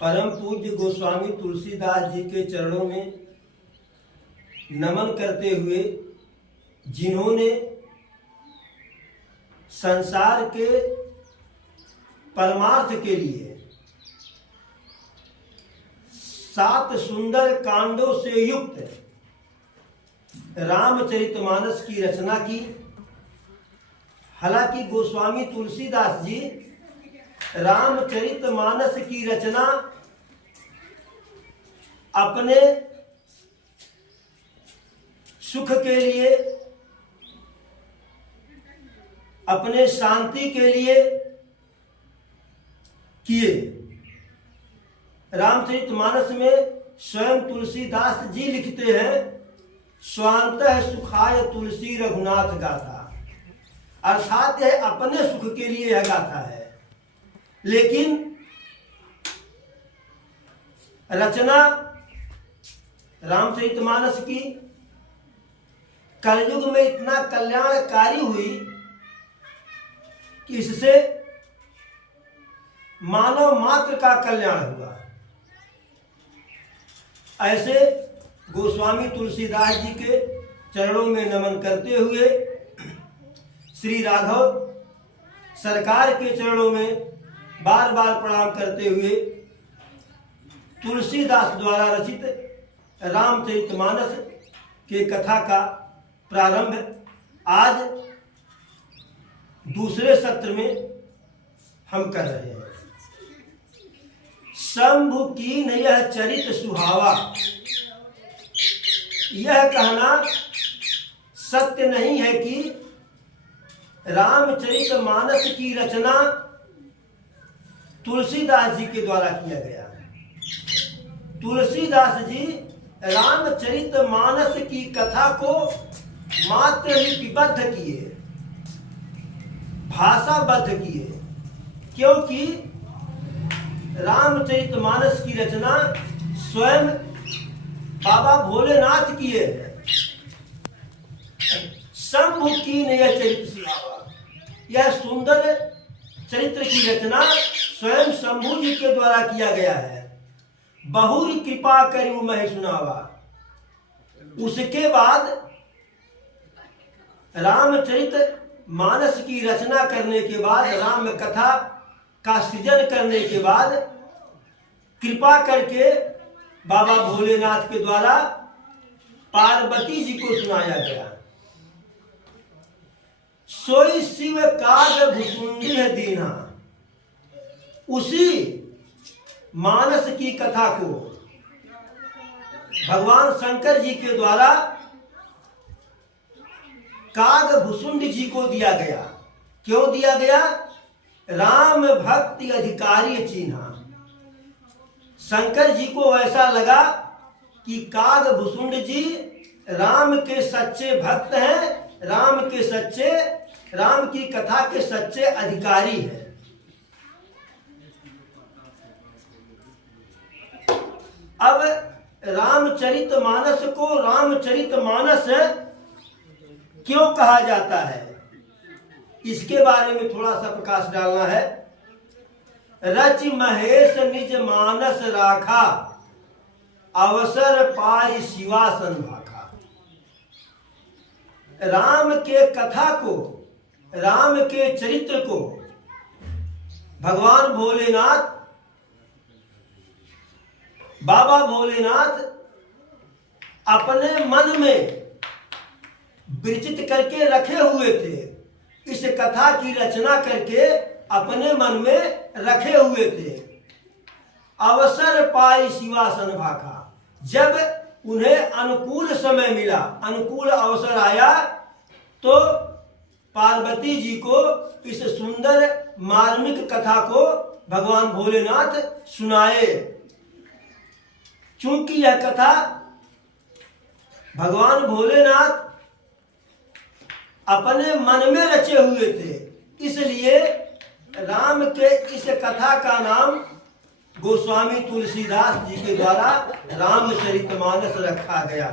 परम पूज्य गोस्वामी तुलसीदास जी के चरणों में नमन करते हुए, जिन्होंने संसार के परमार्थ के लिए 7 सुंदर कांडों से युक्त रामचरितमानस की रचना की। हालांकि गोस्वामी तुलसीदास जी रामचरितमानस की रचना अपने सुख के लिए, अपने शांति के लिए किए। रामचरितमानस में स्वयं तुलसीदास जी लिखते हैं, स्वांतः सुखाय तुलसी रघुनाथ गाथा, अर्थात यह अपने सुख के लिए यह गाथा है। लेकिन रचना रामचरितमानस की कलयुग में इतना कल्याणकारी हुई कि इससे मानव मात्र का कल्याण हुआ। ऐसे गोस्वामी तुलसीदास जी के चरणों में नमन करते हुए, श्री राघव सरकार के चरणों में बार बार प्रणाम करते हुए, तुलसीदास द्वारा रचित रामचरितमानस के कथा का प्रारंभ आज दूसरे सत्र में हम कर रहे हैं। शंभु की न यह चरित सुहावा, यह कहना सत्य नहीं है कि रामचरितमानस की रचना तुलसीदास जी के द्वारा किया गया। तुलसीदास जी रामचरितमानस की कथा को मात्र लिपिबद्ध किए, भाषाबद्ध किए, क्योंकि रामचरितमानस की रचना स्वयं बाबा भोलेनाथ किए हैं। शंभु की नया चरित्र सुहावा, यह सुंदर चरित्र की रचना स्वयं शंभु जी के द्वारा किया गया है। बहुरी कृपा करूं मैं सुनावा। उसके बाद रामचरितमानस की रचना करने के बाद, राम कथा का सृजन करने के बाद, कृपा करके बाबा भोलेनाथ के द्वारा पार्वती जी को सुनाया गया। सोई शिव काग भुसुंडी है दीना, उसी मानस की कथा को भगवान शंकर जी के द्वारा काग भुसुंड जी को दिया गया। क्यों दिया गया? राम भक्ति अधिकारी चिन्हा। शंकर जी को ऐसा लगा कि काग भुसुंड जी राम के सच्चे भक्त हैं, राम की कथा के सच्चे अधिकारी हैं। अब रामचरितमानस को रामचरितमानस क्यों कहा जाता है, इसके बारे में थोड़ा सा प्रकाश डालना है। रच महेश निज मानस राखा, अवसर पाई शिवासन भाखा। राम के कथा को, राम के चरित्र को भगवान भोलेनाथ, बाबा भोलेनाथ अपने मन में विरचित करके रखे हुए थे। इस कथा की रचना करके अपने मन में रखे हुए थे। अवसर पाई शिवासन भाखा, जब उन्हें अनुकूल समय मिला, अनुकूल अवसर आया, तो पार्वती जी को इस सुंदर मार्मिक कथा को भगवान भोलेनाथ सुनाए। चूंकि यह कथा भगवान भोलेनाथ अपने मन में रचे हुए थे, इसलिए राम के इस कथा का नाम गोस्वामी तुलसीदास जी के द्वारा रामचरितमानस रखा गया।